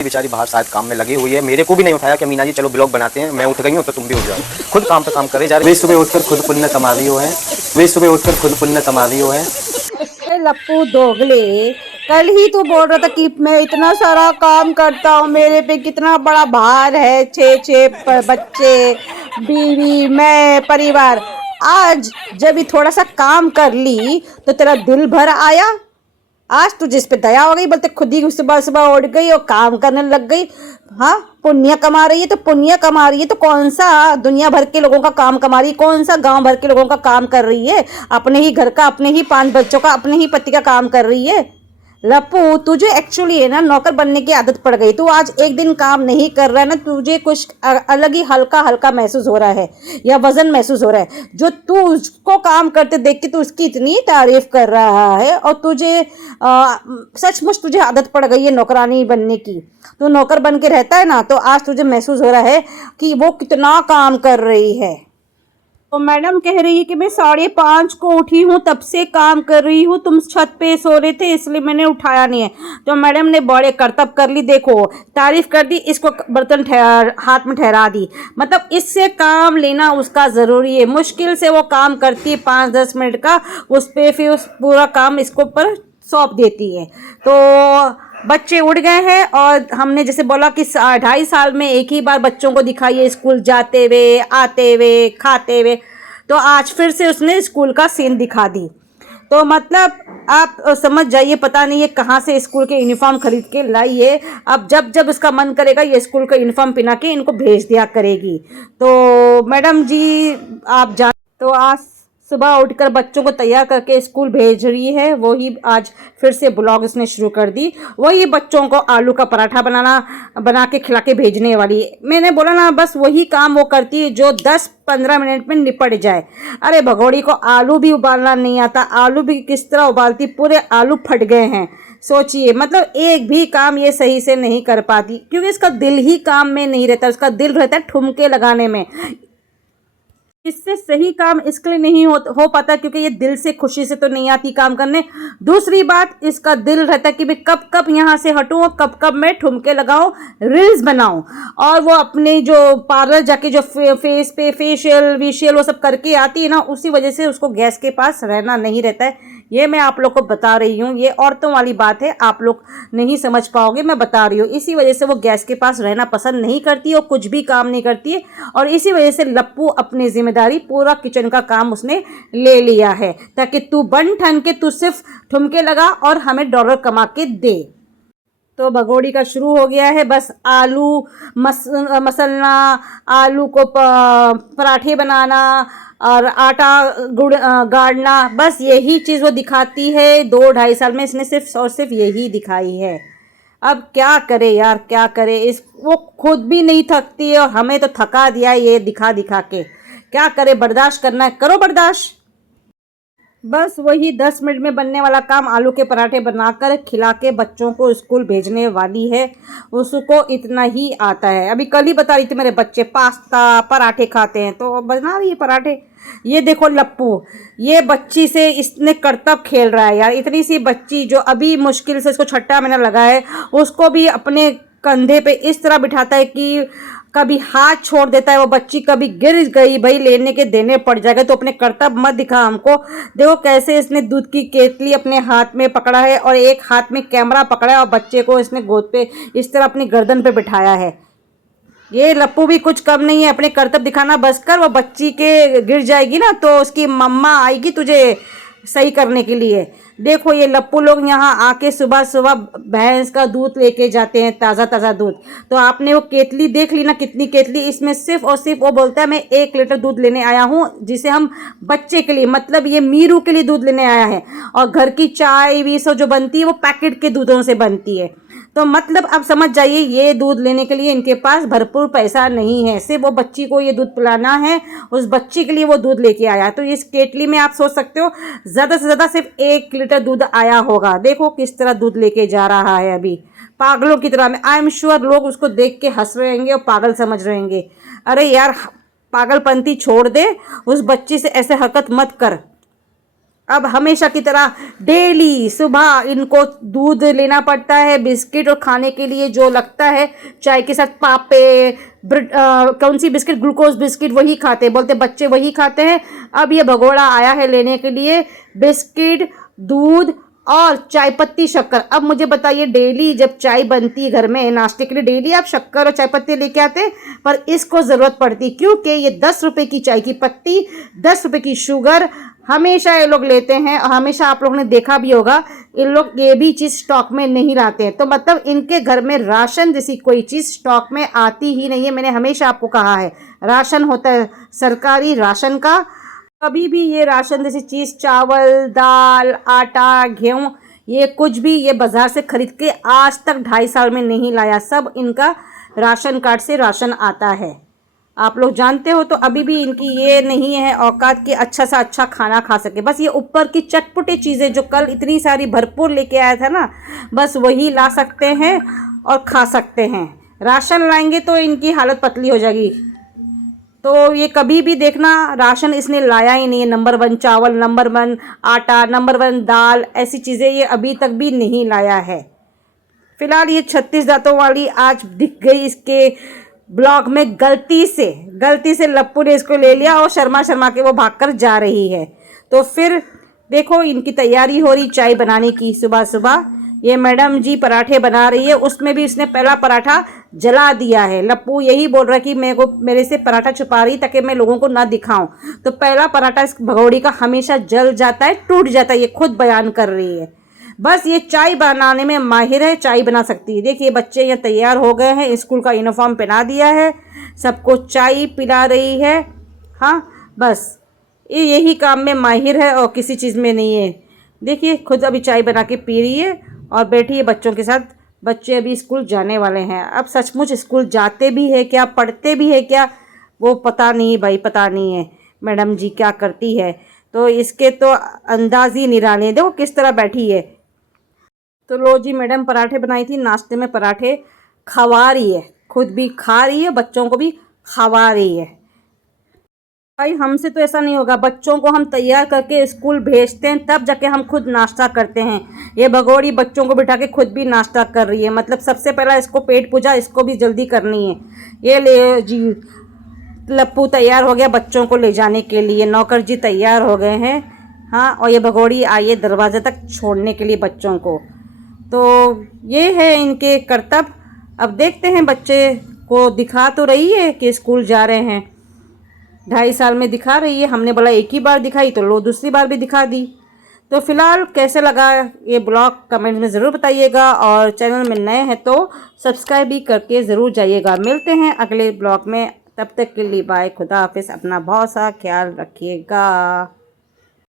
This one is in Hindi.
बेचारी बाहर शायद काम में लगी हुई है, मेरे को भी नहीं उठाया कि मीना जी चलो ब्लॉग बनाते हैं। मैं उठ गई हूँ तो तुम भी उठ जाओ, खुद काम पे काम करे जा रहे। वे सुबह उठकर खुद पुण्य कमा रही हो है, वे सुबह उठकर खुद पुण्य कमा रही हो है। लप्पू दोगले, कल ही तो बोल रहा था कि मैं इतना सारा काम करता हूँ, मेरे पे कितना बड़ा भार है, छः छः बच्चे, बीवी, मैं, परिवार। आज जब भी थोड़ा सा काम कर ली तो तेरा दिल भर आया। आज तुझे इस पे दया हो गई, बोलते खुद ही सुबह सुबह उठ गई और काम करने लग गई। हाँ, पुण्य कमा रही है तो पुण्य कमा रही है तो कौन सा दुनिया भर के लोगों का काम कमा रही है, कौन सा गांव भर के लोगों का काम कर रही है? अपने ही घर का, अपने ही 5 बच्चों का, अपने ही पति का काम कर रही है। लप्पू, तुझे एक्चुअली है ना नौकर बनने की आदत पड़ गई। तू आज एक दिन काम नहीं कर रहा है ना, तुझे कुछ अलग ही हल्का हल्का महसूस हो रहा है या वजन महसूस हो रहा है। जो तू उसको काम करते देख के तू उसकी इतनी तारीफ कर रहा है और तुझे सचमुच तुझे आदत पड़ गई है नौकरानी बनने की। तू नौकर बन के रहता है ना, तो आज तुझे महसूस हो रहा है कि वो कितना काम कर रही है। तो मैडम कह रही है कि मैं 5:30 को उठी हूँ, तब से काम कर रही हूँ, तुम छत पे सो रहे थे इसलिए मैंने उठाया नहीं है। तो मैडम ने बड़े करतब कर ली, देखो तारीफ कर दी, इसको बर्तन हाथ में ठहरा दी। मतलब इससे काम लेना उसका ज़रूरी है। मुश्किल से वो काम करती है 5-10 मिनट का, उस पर फिर उस पूरा काम इसको पर सौंप देती है। तो बच्चे उड़ गए हैं और हमने जैसे बोला कि 2.5 साल में एक ही बार बच्चों को दिखाइए स्कूल जाते हुए, आते हुए, खाते हुए। तो आज फिर से उसने स्कूल का सीन दिखा दी। तो मतलब आप समझ जाइए, पता नहीं ये कहाँ से स्कूल के यूनिफॉर्म खरीद के लाई है। अब जब जब इसका मन करेगा ये स्कूल का यूनिफॉर्म पहना के इनको भेज दिया करेगी। तो मैडम जी आप जान, तो आज सुबह उठकर बच्चों को तैयार करके स्कूल भेज रही है। वही आज फिर से ब्लॉग इसने शुरू कर दी। वही बच्चों को आलू का पराठा बना के खिला के भेजने वाली। मैंने बोला ना, बस वही काम वो करती है जो 10-15 मिनट में निपट जाए। अरे भगोड़ी को आलू भी उबालना नहीं आता, आलू भी किस तरह उबालती, पूरे आलू फट गए हैं। सोचिए, मतलब एक भी काम ये सही से नहीं कर पाती क्योंकि इसका दिल ही काम में नहीं रहता। उसका दिल रहता है ठुमके लगाने में। इससे सही काम इसके लिए नहीं हो पाता क्योंकि ये दिल से खुशी से तो नहीं आती काम करने। दूसरी बात, इसका दिल रहता है कि मैं कब कब यहाँ से हटूँ और कब कब मैं ठुमके लगाऊँ, रील्स बनाऊँ। और वो अपने जो पार्लर जाके जो फेस पे फेशियल विशियल वो सब करके आती है ना, उसी वजह से उसको गैस के पास रहना नहीं रहता है। ये मैं आप लोग को बता रही हूँ, ये औरतों वाली बात है, आप लोग नहीं समझ पाओगे, मैं बता रही हूँ। इसी वजह से वो गैस के पास रहना पसंद नहीं करती और कुछ भी काम नहीं करती है। और इसी वजह से लप्पू अपनी जिम्मेदारी पूरा किचन का काम उसने ले लिया है ताकि तू बन ठन के तू सिर्फ ठुमके लगा और हमें डॉलर कमा के दे। तो भगोड़ी का शुरू हो गया है, बस आलू मसलना, आलू को पराठे बनाना और आटा गुड़ गाड़ना, बस यही चीज़ वो दिखाती है। 2-2.5 साल में इसने सिर्फ और सिर्फ यही दिखाई है। अब क्या करे यार, क्या करे, इस वो खुद भी नहीं थकती है और हमें तो थका दिया ये दिखा दिखा के। क्या करे, बर्दाश्त करना है, करो बर्दाश्त। बस वही 10 मिनट में बनने वाला काम आलू के पराठे बनाकर खिला के बच्चों को स्कूल भेजने वाली है। उसको इतना ही आता है। अभी कल ही बता रही थी मेरे बच्चे पास्ता पराठे खाते हैं, तो बना रही है पराठे। ये देखो लप्पू, ये बच्ची से इसने करतब खेल रहा है यार। इतनी सी बच्ची जो अभी मुश्किल से इसको 6ठा महीना लगा है, उसको भी अपने कंधे पे इस तरह बिठाता है कि कभी हाथ छोड़ देता है वो बच्ची, कभी गिर गई भाई लेने के देने पड़ जाएगा। तो अपने करतब मत दिखा हमको। देखो कैसे इसने दूध की केतली अपने हाथ में पकड़ा है और एक हाथ में कैमरा पकड़ा है और बच्चे को इसने गोद पे इस तरह अपनी गर्दन पे बिठाया है। ये लप्पू भी कुछ कम नहीं है, अपने करतब दिखाना बस कर। वो बच्ची के गिर जाएगी ना तो उसकी मम्मा आएगी तुझे सही करने के लिए। देखो ये लप्पू लोग यहाँ आके सुबह सुबह भैंस का दूध लेके जाते हैं, ताज़ा ताज़ा दूध। तो आपने वो केतली देख ली ना, कितनी केतली, इसमें सिर्फ और सिर्फ वो बोलता है मैं 1 लीटर दूध लेने आया हूँ, जिसे हम बच्चे के लिए, मतलब ये मीरू के लिए दूध लेने आया है। और घर की चाय भी सब जो बनती है वो पैकेट के दूधों से बनती है। तो मतलब अब समझ जाइए, ये दूध लेने के लिए इनके पास भरपूर पैसा नहीं है, सिर्फ वो बच्ची को ये दूध पिलाना है, उस बच्ची के लिए वो दूध लेके आया। तो इस केतली में आप सोच सकते हो ज़्यादा से ज़्यादा सिर्फ 1 लीटर दूध आया होगा। देखो किस तरह दूध लेके जा रहा है अभी पागलों की तरह। में आई एम श्योर लोग उसको देख के हंस रहेंगे और पागल समझ रहेंगे। अरे यार पागलपंती छोड़ दे, उस बच्ची से ऐसे हरकत मत कर। अब हमेशा की तरह डेली सुबह इनको दूध लेना पड़ता है, बिस्किट और खाने के लिए जो लगता है चाय के साथ पापे कौन सी बिस्किट, ग्लूकोज बिस्किट वही खाते हैं, बोलते बच्चे वही खाते हैं। अब ये भगोड़ा आया है लेने के लिए बिस्किट, दूध और चाय पत्ती, शक्कर। अब मुझे बताइए, डेली जब चाय बनती है घर में नाश्ते के लिए, डेली आप शक्कर और चाय पत्ती लेके आते हैं, पर इसको ज़रूरत पड़ती क्योंकि ये 10 रुपये की चाय की पत्ती, 10 रुपये की शुगर हमेशा ये लोग लेते हैं। और हमेशा आप लोगों ने देखा भी होगा इन लोग ये भी चीज़ स्टॉक में नहीं लाते हैं। तो मतलब इनके घर में राशन जैसी कोई चीज़ स्टॉक में आती ही नहीं है। मैंने हमेशा आपको कहा है, राशन होता है सरकारी राशन का। कभी भी ये राशन जैसी चीज़, चावल, दाल, आटा, गेहूँ, ये कुछ भी ये बाज़ार से खरीद के आज तक 2.5 साल में नहीं लाया। सब इनका राशन कार्ड से राशन आता है, आप लोग जानते हो। तो अभी भी इनकी ये नहीं है औकात कि अच्छा सा अच्छा खाना खा सके। बस ये ऊपर की चटपटी चीज़ें जो कल इतनी सारी भरपूर लेके आया था ना, बस वही ला सकते हैं और खा सकते हैं। राशन लाएंगे तो इनकी हालत पतली हो जाएगी। तो ये कभी भी देखना, राशन इसने लाया ही नहीं है। नंबर 1 चावल, नंबर 1 आटा, नंबर 1 दाल, ऐसी चीज़ें ये अभी तक भी नहीं लाया है। फिलहाल ये 36 दांतों वाली आज दिख गई इसके ब्लॉग में, गलती से लप्पू ने इसको ले लिया और शर्मा शर्मा के वो भागकर जा रही है। तो फिर देखो इनकी तैयारी हो रही चाय बनाने की। सुबह सुबह ये मैडम जी पराठे बना रही है, उसमें भी इसने पहला पराठा जला दिया है। लप्पू यही बोल रहा है कि मेरे से पराठा छुपा रही ताकि मैं लोगों को ना दिखाऊं। तो पहला पराठा इस भगोड़ी का हमेशा जल जाता है, टूट जाता है, ये खुद बयान कर रही है। बस ये चाय बनाने में माहिर है, चाय बना सकती है। देखिए बच्चे यहाँ तैयार हो गए हैं, स्कूल का यूनिफॉर्म पहना दिया है, सबको चाय पिला रही है। हाँ, बस ये यही काम में माहिर है और किसी चीज़ में नहीं है। देखिए खुद अभी चाय बना के पी रही है और बैठी है बच्चों के साथ। बच्चे अभी स्कूल जाने वाले हैं। अब सचमुच स्कूल जाते भी है क्या, पढ़ते भी है क्या, वो पता नहीं भाई, पता नहीं है मैडम जी क्या करती है। तो इसके तो अंदाज ही निराले हैं। देखो किस तरह बैठी है। तो लो जी, मैडम पराठे बनाई थी, नाश्ते में पराठे खवा रही है, खुद भी खा रही है, बच्चों को भी खवा रही है। भाई हमसे तो ऐसा नहीं होगा, बच्चों को हम तैयार करके स्कूल भेजते हैं तब जाके हम खुद नाश्ता करते हैं। ये भगोड़ी बच्चों को बिठा के खुद भी नाश्ता कर रही है। मतलब सबसे पहला इसको पेट पूजा, इसको भी जल्दी करनी है। ये ले जी, लप्पू तैयार हो गया बच्चों को ले जाने के लिए, नौकर जी तैयार हो गए हैं। हाँ, और ये भगोड़ी आई है दरवाजे तक छोड़ने के लिए बच्चों को। तो ये है इनके कर्तव्य। अब देखते हैं, बच्चे को दिखा तो रही है कि स्कूल जा रहे हैं, 2.5 साल में दिखा रही है। हमने बोला एक ही बार दिखाई, तो लो दूसरी बार भी दिखा दी। तो फिलहाल कैसे लगा ये ब्लॉग कमेंट में ज़रूर बताइएगा, और चैनल में नए हैं तो सब्सक्राइब भी करके ज़रूर जाइएगा। मिलते हैं अगले ब्लॉग में, तब तक के लिए बाय, खुदा हाफिज़। अपना बहुत सा ख्याल रखिएगा।